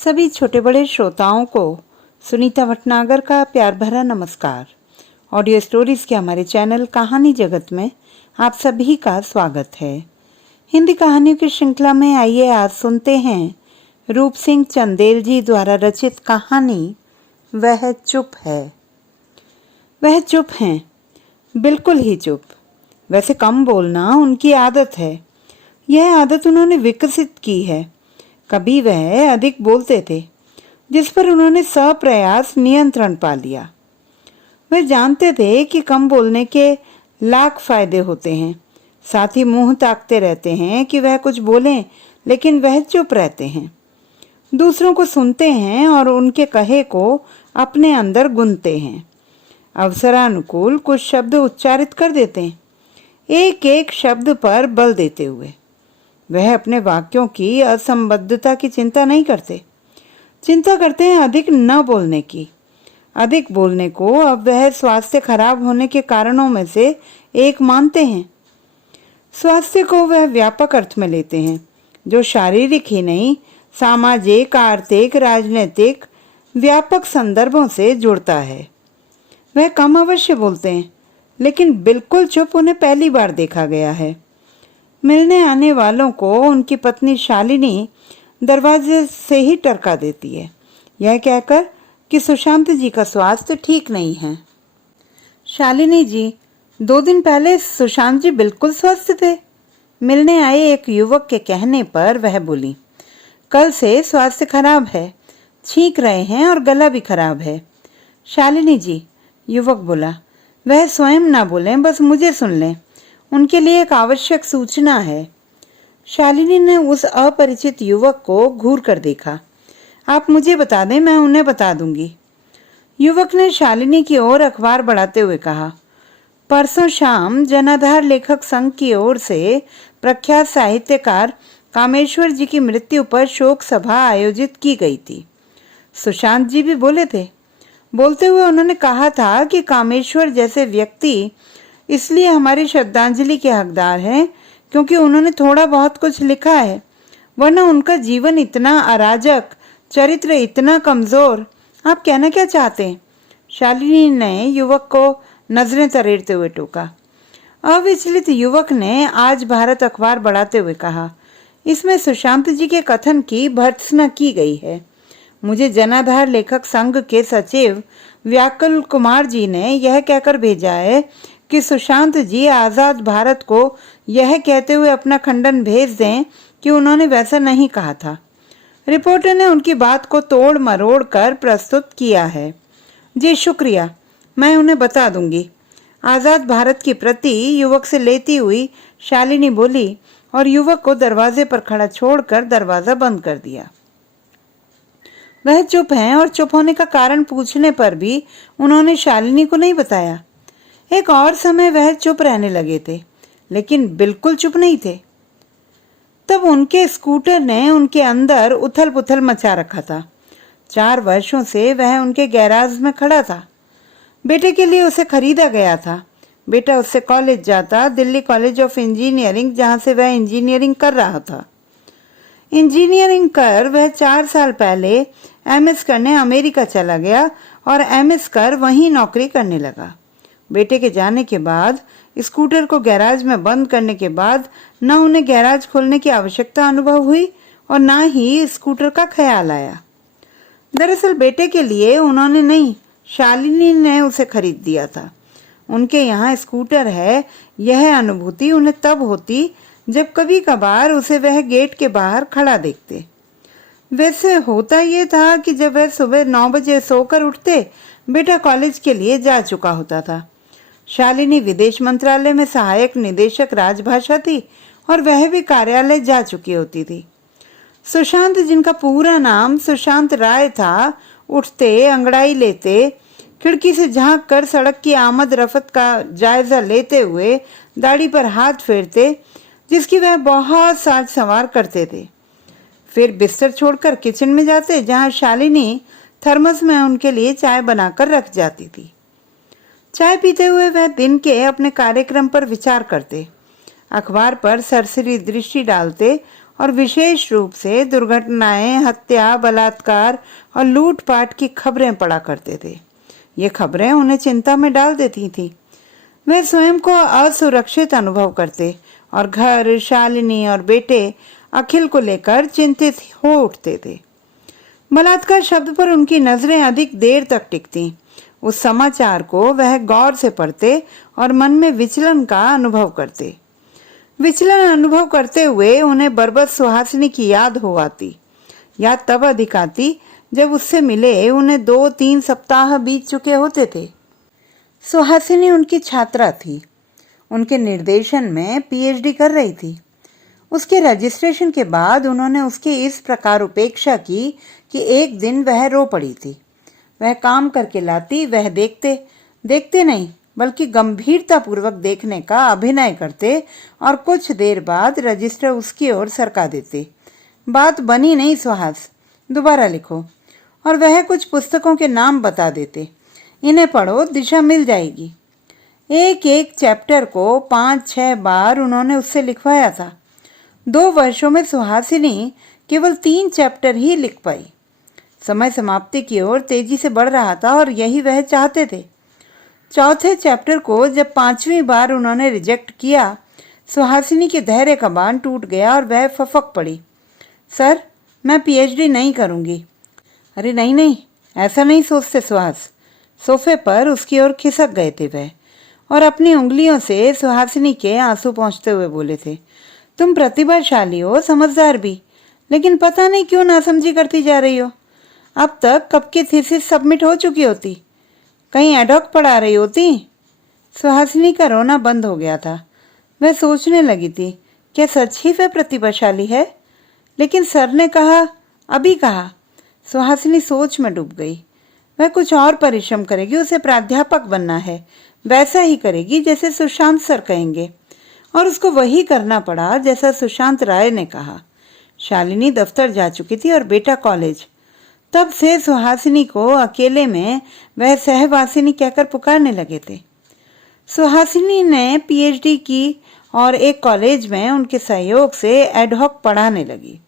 सभी छोटे बड़े श्रोताओं को सुनीता भटनागर का प्यार भरा नमस्कार। ऑडियो स्टोरीज के हमारे चैनल कहानी जगत में आप सभी का स्वागत है। हिंदी कहानियों की श्रृंखला में आइए आज सुनते हैं रूप सिंह चंदेल जी द्वारा रचित कहानी वह चुप है। वह चुप हैं, बिल्कुल ही चुप। वैसे कम बोलना उनकी आदत है। यह आदत उन्होंने विकसित की है। कभी वह अधिक बोलते थे, जिस पर उन्होंने सप्रयास नियंत्रण पा लिया। वह जानते थे कि कम बोलने के लाख फायदे होते हैं। साथ ही मुंह ताकते रहते हैं कि वह कुछ बोलें, लेकिन वह चुप रहते हैं। दूसरों को सुनते हैं और उनके कहे को अपने अंदर गुनते हैं। अवसरानुकूल कुछ शब्द उच्चारित कर देते हैं, एक एक शब्द पर बल देते हुए। वह अपने वाक्यों की असंबद्धता की चिंता नहीं करते, चिंता करते हैं अधिक न बोलने की। अधिक बोलने को अब वह स्वास्थ्य खराब होने के कारणों में से एक मानते हैं। स्वास्थ्य को वह व्यापक अर्थ में लेते हैं, जो शारीरिक ही नहीं, सामाजिक, आर्थिक, राजनीतिक व्यापक संदर्भों से जुड़ता है। वह कम अवश्य बोलते हैं, लेकिन बिल्कुल चुप उन्हें पहली बार देखा गया है। मिलने आने वालों को उनकी पत्नी शालिनी दरवाजे से ही टरका देती है, यह कहकर कि सुशांत जी का स्वास्थ्य ठीक नहीं है। शालिनी जी, 2 दिन पहले सुशांत जी बिल्कुल स्वस्थ थे। मिलने आए एक युवक के कहने पर वह बोली, कल से स्वास्थ्य खराब है, छींक रहे हैं और गला भी खराब है। शालिनी जी, युवक बोला, वह स्वयं ना बोलें, बस मुझे सुन लें, उनके लिए एक आवश्यक सूचना है। शालिनी ने उस अपरिचित युवक को घूर कर देखा। आप मुझे बता दें, मैं उन्हें बता दूंगी। युवक ने शालिनी की ओर अखबार बढ़ाते हुए कहा, परसों शाम जनाधार लेखक संघ की ओर से प्रख्यात साहित्यकार कामेश्वर जी की मृत्यु पर शोक सभा आयोजित की गई थी। सुशांत जी भी बोले थे। बोलते हुए उन्होंने कहा था कि कामेश्वर जैसे व्यक्ति इसलिए हमारी श्रद्धांजलि के हकदार हैं क्योंकि उन्होंने थोड़ा बहुत कुछ लिखा है, वरना उनका जीवन इतना अराजक, चरित्र इतना कमजोर। आप कहना क्या चाहते हैं? शालिनी ने युवक को नजरें तरेरते हुए टोका। अविचलित युवक ने आज भारत अखबार बढ़ाते हुए कहा, इसमें सुशांत जी के कथन की भर्त्सना की गई है। मुझे जनाधार लेखक संघ के सचिव व्याकुल कुमार जी ने यह कहकर भेजा है कि सुशांत जी आजाद भारत को यह कहते हुए अपना खंडन भेज दें कि उन्होंने वैसा नहीं कहा था। रिपोर्टर ने उनकी बात को तोड़ मरोड़ कर प्रस्तुत किया है। जी शुक्रिया, मैं उन्हें बता दूंगी। आजाद भारत की प्रति युवक से लेती हुई शालिनी बोली और युवक को दरवाजे पर खड़ा छोड़कर दरवाजा बंद कर दिया। वह चुप हैं और चुप होने का कारण पूछने पर भी उन्होंने शालिनी को नहीं बताया। एक और समय वह चुप रहने लगे थे, लेकिन बिल्कुल चुप नहीं थे। तब उनके स्कूटर ने उनके अंदर उथल पुथल मचा रखा था। 4 वर्षों से वह उनके गैराज में खड़ा था। बेटे के लिए उसे खरीदा गया था। बेटा उससे कॉलेज जाता, दिल्ली कॉलेज ऑफ इंजीनियरिंग, जहां से वह इंजीनियरिंग कर रहा था। इंजीनियरिंग कर वह 4 साल पहले एमएस करने अमेरिका चला गया और एमएस कर वहीं नौकरी करने लगा। बेटे के जाने के बाद स्कूटर को गैराज में बंद करने के बाद न उन्हें गैराज खोलने की आवश्यकता अनुभव हुई और न ही स्कूटर का ख्याल आया। दरअसल बेटे के लिए उन्होंने नहीं, शालिनी ने उसे खरीद दिया था। उनके यहाँ स्कूटर है, यह अनुभूति उन्हें तब होती जब कभी कभार उसे वह गेट के बाहर खड़ा देखते। वैसे होता ये था कि जब वह सुबह 9 बजे सोकर उठते, बेटा कॉलेज के लिए जा चुका होता था। शालिनी विदेश मंत्रालय में सहायक निदेशक राजभाषा थी और वह भी कार्यालय जा चुकी होती थी। सुशांत, जिनका पूरा नाम सुशांत राय था, उठते, अंगड़ाई लेते, खिड़की से झांक कर सड़क की आमद रफत का जायजा लेते हुए दाढ़ी पर हाथ फेरते, जिसकी वह बहुत साज संवार करते थे। फिर बिस्तर छोड़कर किचन में जाते, जहां शालिनी थर्मस में उनके लिए चाय बनाकर रख जाती थी। चाय पीते हुए वह दिन के अपने कार्यक्रम पर विचार करते, अखबार पर सरसरी दृष्टि डालते और विशेष रूप से दुर्घटनाएं, हत्या, बलात्कार और लूटपाट की खबरें पढ़ा करते थे। ये खबरें उन्हें चिंता में डाल देती थी। वे स्वयं को असुरक्षित अनुभव करते और घर, शालिनी और बेटे अखिल को लेकर चिंतित हो उठते थे। बलात्कार शब्द पर उनकी नजरें अधिक देर तक टिकती। उस समाचार को वह गौर से पढ़ते और मन में विचलन का अनुभव करते। विचलन अनुभव करते हुए उन्हें बर्बत सुहासिनी की याद हो आती। याद तब अधिक आती जब उससे मिले उन्हें 2-3 सप्ताह बीत चुके होते थे। सुहासिनी उनकी छात्रा थी। उनके निर्देशन में पीएचडी कर रही थी। उसके रजिस्ट्रेशन के बाद उन्होंने उसकी इस प्रकार उपेक्षा की कि एक दिन वह रो पड़ी थी। वह काम करके लाती, वह देखते नहीं बल्कि गंभीरता पूर्वक देखने का अभिनय करते और कुछ देर बाद रजिस्टर उसकी ओर सरका देते। बात बनी नहीं सुहास, दोबारा लिखो। और वह कुछ पुस्तकों के नाम बता देते, इन्हें पढ़ो, दिशा मिल जाएगी। एक एक चैप्टर को 5-6 बार उन्होंने उससे लिखवाया था। 2 वर्षों में सुहासिनी केवल 3 चैप्टर ही लिख पाई। समय समाप्ति की ओर तेजी से बढ़ रहा था और यही वह चाहते थे। चौथे चैप्टर को जब 5वीं बार उन्होंने रिजेक्ट किया, सुहासिनी के धैर्य का बांध टूट गया और वह फफक पड़ी। सर, मैं पीएचडी नहीं करूंगी। अरे नहीं, ऐसा नहीं सोचते सुहास। सोफे पर उसकी ओर खिसक गए थे वह और अपनी उंगलियों से सुहासिनी के आंसू पोंछते हुए बोले थे, तुम प्रतिभाशाली हो, समझदार भी, लेकिन पता नहीं क्यों नासमझी करती जा रही हो। अब तक कब की थीसिस सबमिट हो चुकी होती, कहीं एडॉक पढ़ा रही होती। सुहासिनी का रोना बंद हो गया था। वह सोचने लगी थी, क्या सच ही वह प्रतिभाशाली है? लेकिन सर ने कहा, अभी कहा। सुहासिनी सोच में डूब गई। वह कुछ और परिश्रम करेगी, उसे प्राध्यापक बनना है, वैसा ही करेगी जैसे सुशांत सर कहेंगे। और उसको वही करना पड़ा जैसा सुशांत राय ने कहा। शालिनी दफ्तर जा चुकी थी और बेटा कॉलेज। तब से सुहासिनी को अकेले में वह सहवासिनी कहकर पुकारने लगे थे। सुहासिनी ने पीएचडी की और एक कॉलेज में उनके सहयोग से एडहॉक पढ़ाने लगी।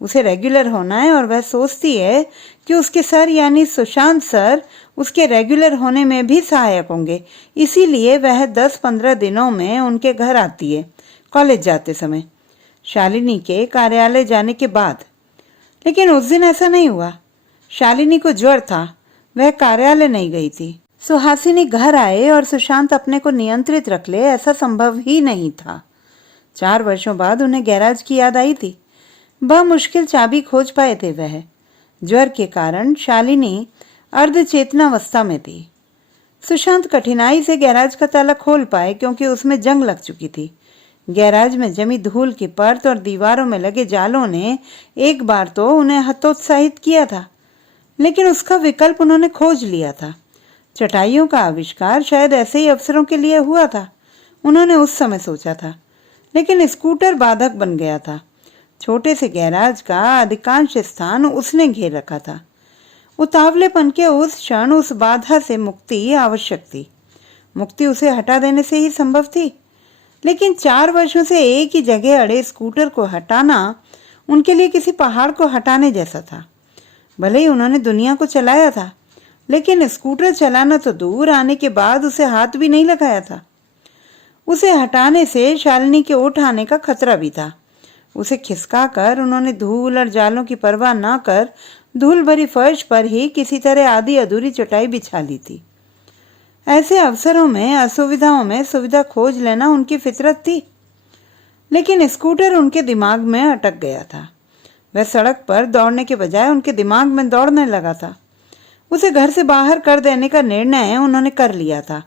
उसे रेगुलर होना है और वह सोचती है कि उसके सर यानी सुशांत सर उसके रेगुलर होने में भी सहायक होंगे। इसीलिए वह 10-15 दिनों में उनके घर आती है, कॉलेज जाते समय, शालिनी के कार्यालय जाने के बाद। लेकिन उस दिन ऐसा नहीं हुआ। शालिनी को ज्वर था, वह कार्यालय नहीं गई थी। सुहासिनी घर आए और सुशांत अपने को नियंत्रित रख ले, ऐसा संभव ही नहीं था। 4 वर्षों बाद उन्हें गैराज की याद आई थी। मुश्किल चाबी खोज पाए थे वह। ज्वर के कारण शालिनी अर्धचेतनावस्था में थी। सुशांत कठिनाई से गैराज का ताला खोल पाए क्योंकि उसमें जंग लग चुकी थी। गैराज में जमी धूल की परत और दीवारों में लगे जालों ने एक बार तो उन्हें हतोत्साहित किया था, लेकिन उसका विकल्प उन्होंने खोज लिया था। चटाइयों का आविष्कार शायद ऐसे ही अवसरों के लिए हुआ था, उन्होंने उस समय सोचा था। लेकिन स्कूटर बाधक बन गया था। छोटे से गैराज का अधिकांश स्थान उसने घेर रखा था। उतावलेपन के उस क्षण उस बाधा से मुक्ति आवश्यक थी। मुक्ति उसे हटा देने से ही संभव थी। लेकिन 4 वर्षों से एक ही जगह अड़े स्कूटर को हटाना उनके लिए किसी पहाड़ को हटाने जैसा था। भले ही उन्होंने दुनिया को चलाया था, लेकिन स्कूटर चलाना तो दूर, आने के बाद उसे हाथ भी नहीं लगाया था। उसे हटाने से शालिनी के उठ आने का खतरा भी था। उसे खिसका कर उन्होंने धूल और जालों की परवाह न कर धूल भरी फर्श पर ही किसी तरह आधी अधूरी चटाई बिछा ली थी। ऐसे अवसरों में, असुविधाओं में सुविधा खोज लेना उनकी फितरत थी। लेकिन स्कूटर उनके दिमाग में अटक गया था। वह सड़क पर दौड़ने के बजाय उनके दिमाग में दौड़ने लगा था। उसे घर से बाहर कर देने का निर्णय उन्होंने कर लिया था।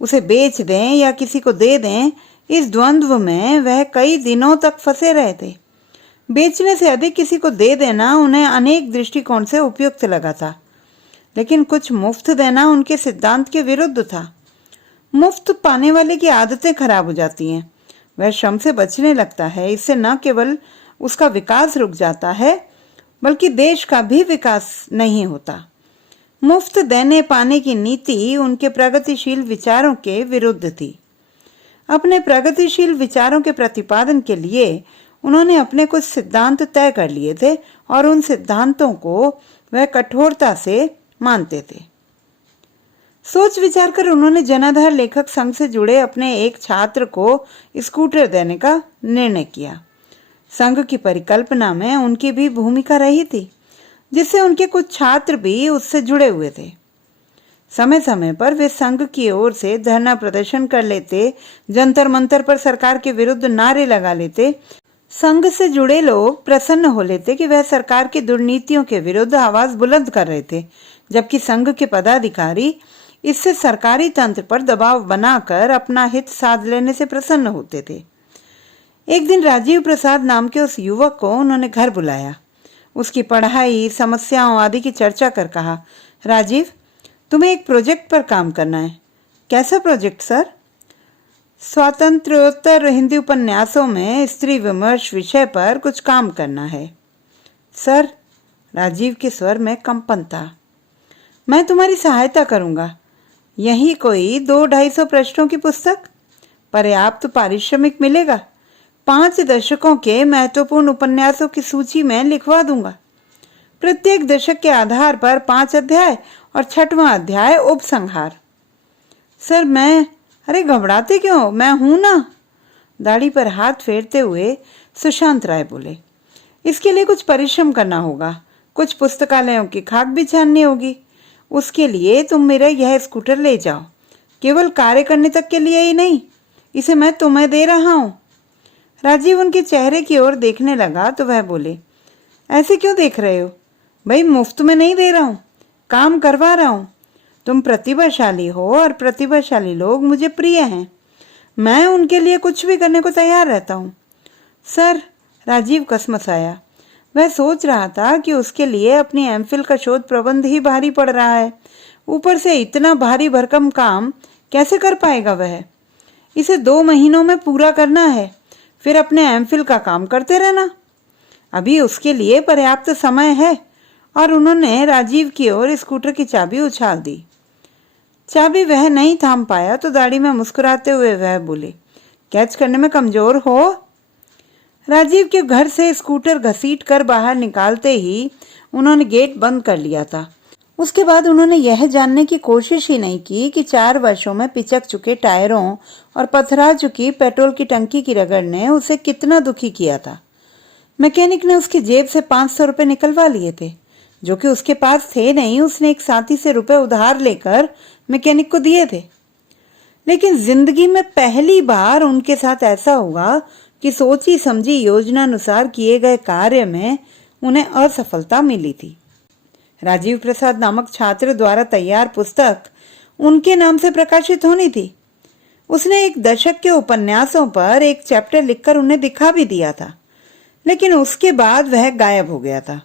उसे बेच दें या किसी को दे दें, इस द्वंद्व में वह कई दिनों तक फंसे रहे थे। बेचने से अधिक किसी को दे देना उन्हें अनेक दृष्टिकोण से उपयुक्त लगा था, लेकिन कुछ मुफ्त देना उनके सिद्धांत के विरुद्ध था। मुफ्त पाने वाले की आदतें खराब हो जाती हैं। वह श्रम से बचने लगता है। इससे न केवल उसका विकास रुक जाता है, बल्कि देश का भी विकास नहीं होता। मुफ्त देने पाने की नीति उनके प्रगतिशील विचारों के विरुद्ध थी। अपने प्रगतिशील विचारों के प्रतिपादन के लिए उन्होंने अपने कुछ सिद्धांत तय कर लिए थे और उन सिद्धांतों को वह कठोरता से मानते थे। सोच विचार कर उन्होंने जनाधार लेखक संघ से जुड़े अपने एक छात्र को स्कूटर देने का निर्णय किया। संघ की परिकल्पना में उनकी भी भूमिका रही थी, जिससे उनके कुछ छात्र भी उससे जुड़े हुए थे। समय समय पर वे संघ की ओर से धरना प्रदर्शन कर लेते, जंतर मंतर पर सरकार के विरुद्ध नारे लगा लेते। संघ से जुड़े लोग प्रसन्न हो लेते कि वह सरकार की दुर्नीतियों के विरुद्ध आवाज बुलंद कर रहे थे, जबकि संघ के पदाधिकारी इससे सरकारी तंत्र पर दबाव बनाकर अपना हित साध लेने से प्रसन्न होते थे। एक दिन राजीव प्रसाद नाम के उस युवक को उन्होंने घर बुलाया। उसकी पढ़ाई, समस्याओं आदि की चर्चा कर कहा, राजीव, तुम्हें एक प्रोजेक्ट पर काम करना है। कैसा प्रोजेक्ट सर? स्वातंत्र्योत्तर हिंदी उपन्यासों में स्त्री विमर्श विषय पर कुछ काम करना है। सर, राजीव के स्वर में कंपन था। मैं तुम्हारी सहायता करूंगा। यही कोई 200-250 पृष्ठों की पुस्तक, पर्याप्त पारिश्रमिक मिलेगा। 5 दशकों के महत्वपूर्ण उपन्यासों की सूची में लिखवा दूंगा। प्रत्येक दशक के आधार पर 5 अध्याय और 6वां अध्याय उपसंहार। सर अरे घबराते क्यों, मैं हूं ना। दाढ़ी पर हाथ फेरते हुए सुशांत राय बोले, इसके लिए कुछ परिश्रम करना होगा, कुछ पुस्तकालयों की खाक भी छाननी होगी। उसके लिए तुम मेरा यह स्कूटर ले जाओ, केवल कार्य करने तक के लिए ही नहीं, इसे मैं तुम्हें दे रहा हूं। राजीव उनके चेहरे की ओर देखने लगा तो वह बोले, ऐसे क्यों देख रहे हो भाई, मुफ्त में नहीं दे रहा हूं, काम करवा रहा हूं। तुम प्रतिभाशाली हो और प्रतिभाशाली लोग मुझे प्रिय हैं। मैं उनके लिए कुछ भी करने को तैयार रहता हूं। सर, राजीव कसमसाया। वह सोच रहा था कि उसके लिए अपनी एमफिल का शोध प्रबंध ही भारी पड़ रहा है। ऊपर से इतना भारी भरकम काम कैसे कर पाएगा वह? इसे 2 महीनों में पूरा करना है, फिर अपने एमफिल का काम करते रहना। अभी उसके लिए पर्याप्त समय है। और उन्होंने राजीव की ओर स्कूटर की चाबी उछाल दी। चाबी वह नहीं थाम पाया तो दाढ़ी में मुस्कुराते हुए वह बोले, कैच करने में कमजोर हो? राजीव के घर से स्कूटर घसीट कर बाहर निकालते ही उन्होंने गेट बंद कर लिया था। उसके बाद उन्होंने यह जानने की कोशिश ही नहीं की 4 वर्षों में पिचक चुके टायरों और पथरा चुकी पेट्रोल की टंकी की रगड़ ने उसे कितना दुखी किया था। मैकेनिक ने उसकी जेब से 500 रुपए निकलवा लिए थे, जो कि उसके पास थे नहीं। उसने एक साथी से रुपए उधार लेकर मैकेनिक को दिए थे। लेकिन जिंदगी में पहली बार उनके साथ ऐसा हुआ कि सोची समझी योजनानुसार किए गए कार्य में उन्हें असफलता मिली थी। राजीव प्रसाद नामक छात्र द्वारा तैयार पुस्तक उनके नाम से प्रकाशित होनी थी। उसने एक दशक के उपन्यासों पर एक चैप्टर लिखकर उन्हें दिखा भी दिया था, लेकिन उसके बाद वह गायब हो गया था।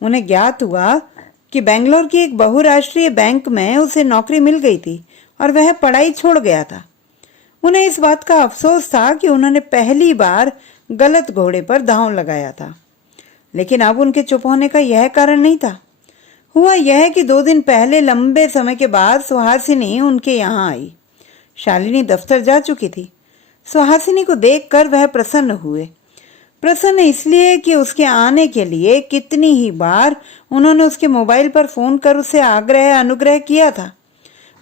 उन्हें ज्ञात हुआ कि बेंगलोर की एक बहुराष्ट्रीय बैंक में उसे नौकरी मिल गई थी और वह पढ़ाई छोड़ गया था। उन्हें इस बात का अफसोस था कि उन्होंने पहली बार गलत घोड़े पर दांव लगाया था। लेकिन अब उनके चुप होने का यह कारण नहीं था। हुआ यह कि 2 दिन पहले लंबे समय के बाद सुहासिनी उनके यहाँ आई। शालिनी दफ्तर जा चुकी थी। सुहासिनी को देखकर वह प्रसन्न हुए। प्रसन्न इसलिए कि उसके आने के लिए कितनी ही बार उन्होंने उसके मोबाइल पर फोन कर उसे आग्रह अनुग्रह किया था।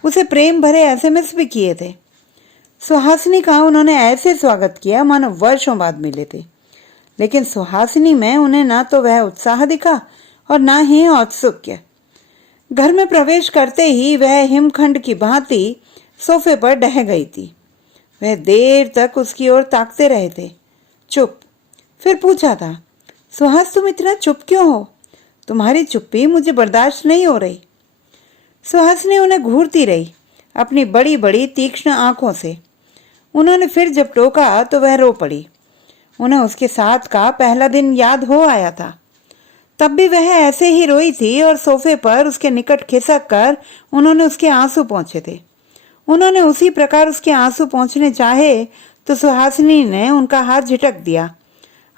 उसे प्रेम भरे एसएमएस भी किए थे। सुहासिनी का उन्होंने ऐसे स्वागत किया मानो वर्षों बाद मिले थे। लेकिन सुहासिनी में उन्हें ना तो वह उत्साह दिखा और ना ही औत्सुक्य। घर में प्रवेश करते ही वह हिमखंड की भांति सोफे पर ढह गई थी। वह देर तक उसकी ओर ताकते रहे थे, चुप। फिर पूछा था, सुहास तुम इतना चुप क्यों हो? तुम्हारी चुप्पी मुझे बर्दाश्त नहीं हो रही। सुहासिनी उन्हें घूरती रही अपनी बड़ी बड़ी तीक्ष्ण आंखों से। उन्होंने फिर जब टोका तो वह रो पड़ी। उन्हें उसके साथ का पहला दिन याद हो आया था। तब भी वह ऐसे ही रोई थी और सोफे पर उसके निकट खिसक कर उन्होंने उसके आंसू पोंछे थे। उन्होंने उसी प्रकार उसके आंसू पोंछने चाहे तो सुहासिनी ने उनका हाथ झटक दिया।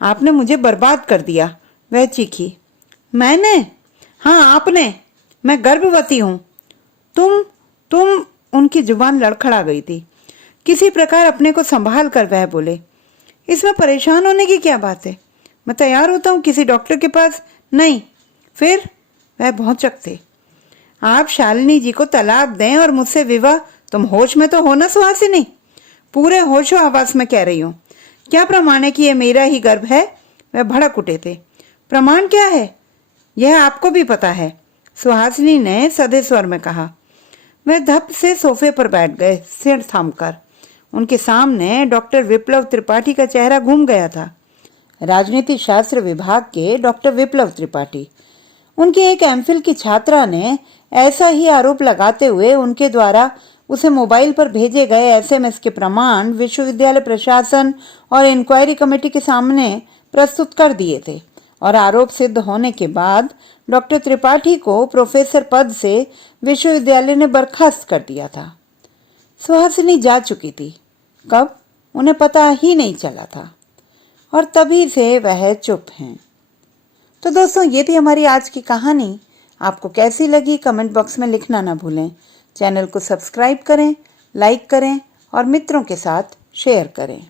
आपने मुझे बर्बाद कर दिया, वह चीखी। मैंने? हाँ आपने। मैं गर्भवती हूं। तुम उनकी जुबान लड़खड़ा गई थी। किसी प्रकार अपने को संभाल कर वह बोले, इसमें परेशान होने की क्या बात है? मैं तैयार होता हूँ किसी डॉक्टर के पास। नहीं। फिर? वह भौचक थे। आप शालिनी जी को तलाक दें और मुझसे विवाह। तुम होश में तो हो ना सुहासिनी? पूरे होशो हवास में कह रही हूँ। क्या प्रमाण है कि यह मेरा ही गर्भ है? वह भड़क उठे थे। प्रमाण क्या है? यह आपको भी पता है, सुहासिनी ने सधे स्वर में कहा। वह धप से सोफे पर बैठ गए, सिर थामकर। उनके सामने डॉक्टर विप्लव त्रिपाठी का चेहरा घूम गया था। राजनीति शास्त्र विभाग के डॉक्टर विप्लव त्रिपाठी। उनकी एक एमफिल की छात्रा ने ऐसा ही आरोप लगाते हुए उनके द्वारा उसे मोबाइल पर भेजे गए एसएमएस के प्रमाण विश्वविद्यालय प्रशासन और इंक्वायरी कमेटी के सामने प्रस्तुत कर दिए थे और आरोप सिद्ध होने के बाद डॉक्टर त्रिपाठी को प्रोफेसर पद से विश्वविद्यालय ने बर्खास्त कर दिया था। सुहासिनी जा चुकी थी। कब? उन्हें पता ही नहीं चला था और तभी से वह चुप हैं। तो दोस्तों, ये थी हमारी आज की कहानी। आपको कैसी लगी कमेंट बॉक्स में लिखना ना भूलें। चैनल को सब्सक्राइब करें, लाइक करें और मित्रों के साथ शेयर करें।